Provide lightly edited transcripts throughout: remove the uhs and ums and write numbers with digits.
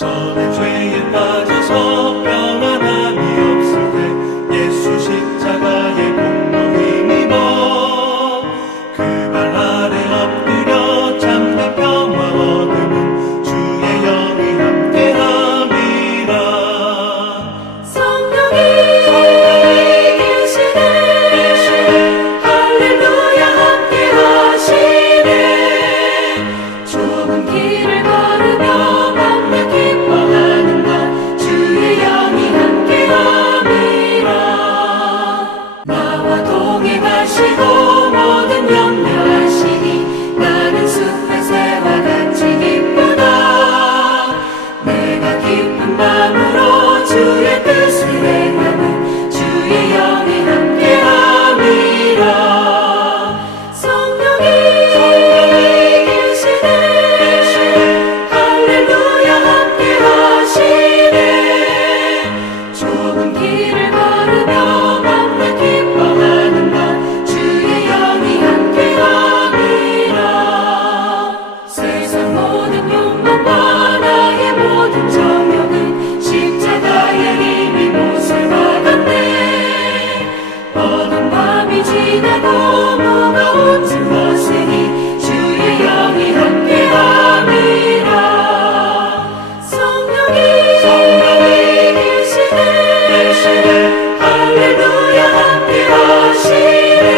저는 죄에 빠져서 평안함이 없을 때 예수 십자가의 공로 힘입어 그 발 아래 엎드려 참된 평화 얻으면 주의 영이 함께함이라. 성령이 계시네 할렐루야 함께 하시네. 좁은 길을 걸으며 밤낮 기뻐하는 것 주의 영이 함께 함이라. 나와 동행하시고 모든 염려하시니 나는 숲의 새와 같이 기쁘다. 내가 기쁜 마음으로 주의 뜻을 행하는 주의 영이 함께함이라. 성령이 계시네 할렐루야 함께 하시네. 좁은 길을 걸으며 밤낮 기뻐하는 것 주의 영이 함께함이라. 세상 모든 욕망과 나의 모든 정욕은 십자가의 힘이 못을 받았네. 어두운 밤이 지나고 무거운 짐 벗으니 주의 영이 함께함이라. 성령이 계시네 할렐루야 함께 하시네.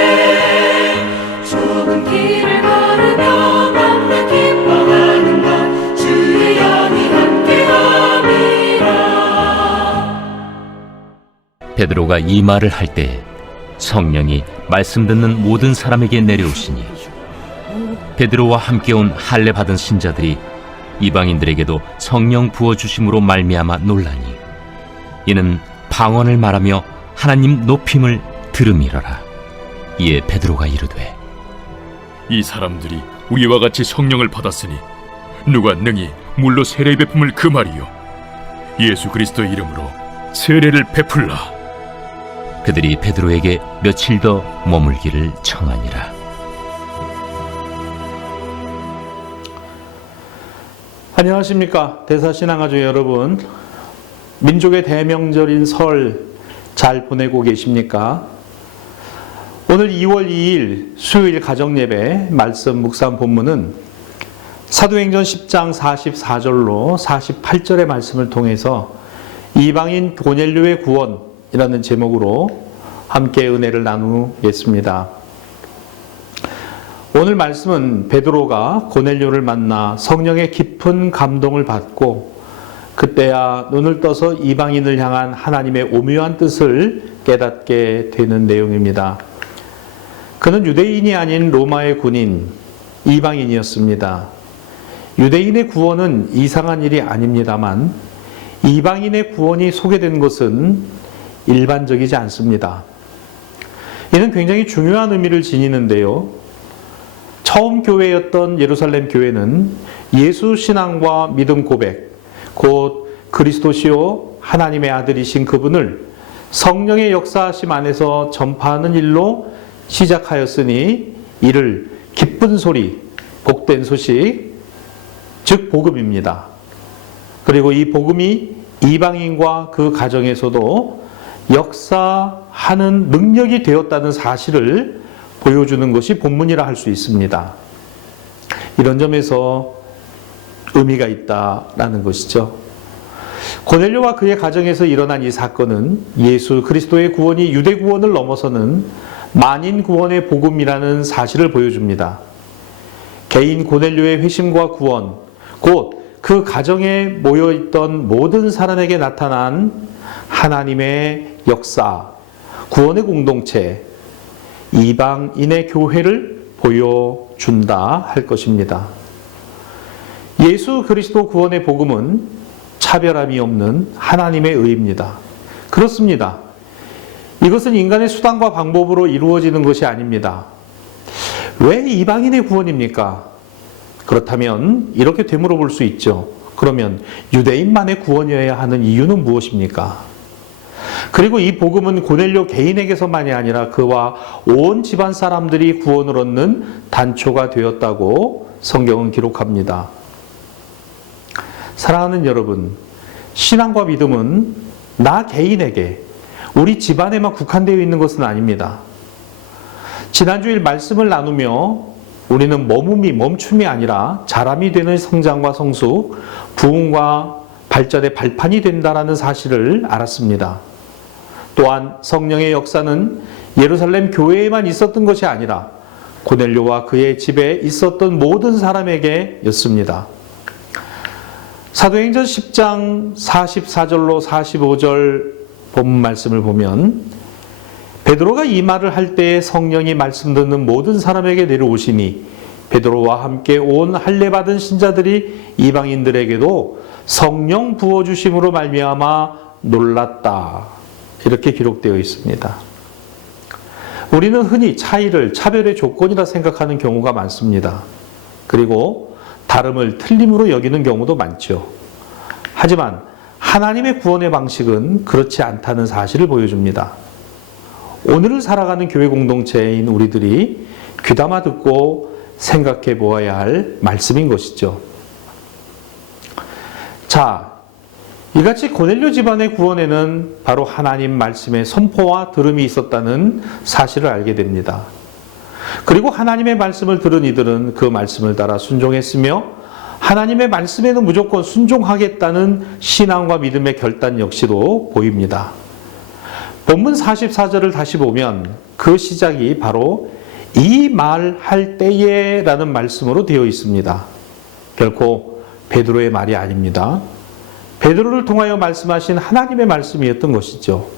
좁은 길을 걸으며 밤낮 기뻐하는 것 주의 영이 함께함이라. 베드로가 이 말을 할 때 성령이 말씀 듣는 모든 사람에게 내려오시니 베드로와 함께 온 할례 받은 신자들이 이방인들에게도 성령 부어주심으로 말미암아 놀라니 이는 방언을 말하며 하나님 높임을 들음이러라. 이에 베드로가 이르되 이 사람들이 우리와 같이 성령을 받았으니 누가 능히 물로 세례 베품을 금하리요. 예수 그리스도의 이름으로 세례를 베풀라. 그들이 베드로에게 며칠 더 머물기를 청하니라. 안녕하십니까 대사신앙가족 여러분. 민족의 대명절인 설 잘 보내고 계십니까? 오늘 2월 2일 수요일 가정예배 말씀 묵상 본문은 사도행전 10장 44절로 48절의 말씀을 통해서 이방인 고넬료의 구원이라는 제목으로 함께 은혜를 나누겠습니다. 오늘 말씀은 베드로가 고넬료를 만나 성령의 깊은 감동을 받고 그때야 눈을 떠서 이방인을 향한 하나님의 오묘한 뜻을 깨닫게 되는 내용입니다. 그는 유대인이 아닌 로마의 군인, 이방인이었습니다. 유대인의 구원은 이상한 일이 아닙니다만 이방인의 구원이 소개된 것은 일반적이지 않습니다. 이는 굉장히 중요한 의미를 지니는데요. 처음 교회였던 예루살렘 교회는 예수 신앙과 믿음 고백, 곧 그리스도시요 하나님의 아들이신 그분을 성령의 역사하심 안에서 전파하는 일로 시작하였으니 이를 기쁜 소리, 복된 소식, 즉 복음입니다. 그리고 이 복음이 이방인과 그 가정에서도 역사하는 능력이 되었다는 사실을 보여주는 것이 본문이라 할 수 있습니다. 이런 점에서 의미가 있다라는 것이죠. 고넬료와 그의 가정에서 일어난 이 사건은 예수 그리스도의 구원이 유대 구원을 넘어서는 만인 구원의 복음이라는 사실을 보여줍니다. 개인 고넬료의 회심과 구원, 곧 그 가정에 모여있던 모든 사람에게 나타난 하나님의 역사, 구원의 공동체, 이방인의 교회를 보여준다 할 것입니다. 예수 그리스도 구원의 복음은 차별함이 없는 하나님의 의입니다. 그렇습니다. 이것은 인간의 수단과 방법으로 이루어지는 것이 아닙니다. 왜 이방인의 구원입니까? 그렇다면 이렇게 되물어 볼 수 있죠. 그러면 유대인만의 구원이어야 하는 이유는 무엇입니까? 그리고 이 복음은 고넬료 개인에게서만이 아니라 그와 온 집안 사람들이 구원을 얻는 단초가 되었다고 성경은 기록합니다. 사랑하는 여러분, 신앙과 믿음은 나 개인에게, 우리 집안에만 국한되어 있는 것은 아닙니다. 지난주일 말씀을 나누며 우리는 멈춤이 아니라 자람이 되는 성장과 성숙, 부흥과 발전의 발판이 된다라는 사실을 알았습니다. 또한 성령의 역사는 예루살렘 교회에만 있었던 것이 아니라 고넬료와 그의 집에 있었던 모든 사람에게였습니다. 사도행전 10장 44절로 45절 본문 말씀을 보면 베드로가 이 말을 할 때에 성령이 말씀 듣는 모든 사람에게 내려오시니 베드로와 함께 온 할례 받은 신자들이 이방인들에게도 성령 부어주심으로 말미암아 놀랐다. 이렇게 기록되어 있습니다. 우리는 흔히 차이를 차별의 조건이라 생각하는 경우가 많습니다. 그리고 다름을 틀림으로 여기는 경우도 많죠. 하지만 하나님의 구원의 방식은 그렇지 않다는 사실을 보여줍니다. 오늘을 살아가는 교회 공동체인 우리들이 귀담아 듣고 생각해 보아야 할 말씀인 것이죠. 자, 이같이 고넬료 집안의 구원에는 바로 하나님 말씀의 선포와 들음이 있었다는 사실을 알게 됩니다. 그리고 하나님의 말씀을 들은 이들은 그 말씀을 따라 순종했으며 하나님의 말씀에는 무조건 순종하겠다는 신앙과 믿음의 결단 역시도 보입니다. 본문 44절을 다시 보면 그 시작이 바로 이 말 할 때에 라는 말씀으로 되어 있습니다. 결코 베드로의 말이 아닙니다. 베드로를 통하여 말씀하신 하나님의 말씀이었던 것이죠.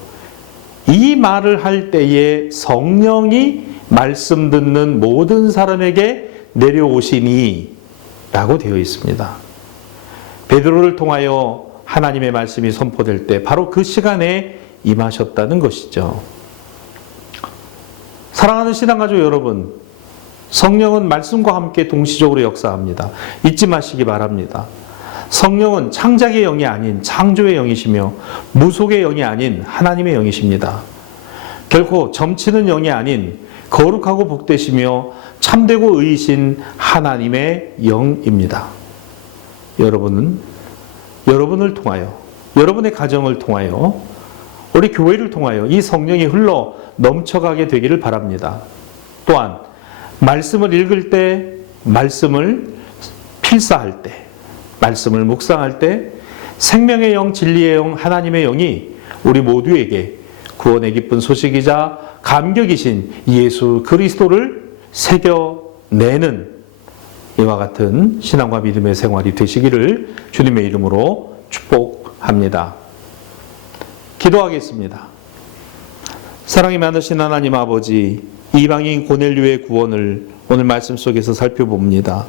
이 말을 할 때에 성령이 말씀 듣는 모든 사람에게 내려오시니 라고 되어 있습니다. 베드로를 통하여 하나님의 말씀이 선포될 때 바로 그 시간에 임하셨다는 것이죠. 사랑하는 신앙가족 여러분, 성령은 말씀과 함께 동시적으로 역사합니다. 잊지 마시기 바랍니다. 성령은 창작의 영이 아닌 창조의 영이시며 무속의 영이 아닌 하나님의 영이십니다. 결코 점치는 영이 아닌 거룩하고 복되시며 참되고 의이신 하나님의 영입니다. 여러분을 통하여, 여러분의 가정을 통하여, 우리 교회를 통하여 이 성령이 흘러 넘쳐가게 되기를 바랍니다. 또한 말씀을 읽을 때, 말씀을 필사할 때, 말씀을 묵상할 때 생명의 영, 진리의 영, 하나님의 영이 우리 모두에게 구원의 기쁜 소식이자 감격이신 예수 그리스도를 새겨내는 이와 같은 신앙과 믿음의 생활이 되시기를 주님의 이름으로 축복합니다. 기도하겠습니다. 사랑이 많으신 하나님 아버지, 이방인 고넬료의 구원을 오늘 말씀 속에서 살펴봅니다.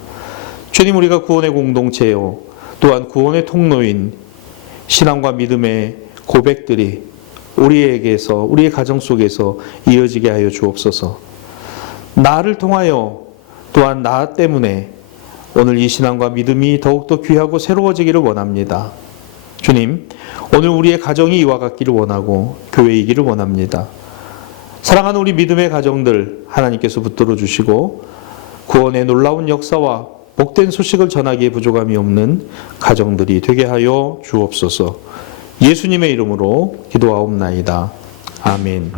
주님, 우리가 구원의 공동체요, 또한 구원의 통로인 신앙과 믿음의 고백들이 우리에게서, 우리의 가정 속에서 이어지게 하여 주옵소서. 나를 통하여, 또한 나 때문에 오늘 이 신앙과 믿음이 더욱더 귀하고 새로워지기를 원합니다. 주님, 오늘 우리의 가정이 이와 같기를 원하고 교회이기를 원합니다. 사랑하는 우리 믿음의 가정들 하나님께서 붙들어 주시고 구원의 놀라운 역사와 복된 소식을 전하기에 부족함이 없는 가정들이 되게 하여 주옵소서. 예수님의 이름으로 기도하옵나이다. 아멘.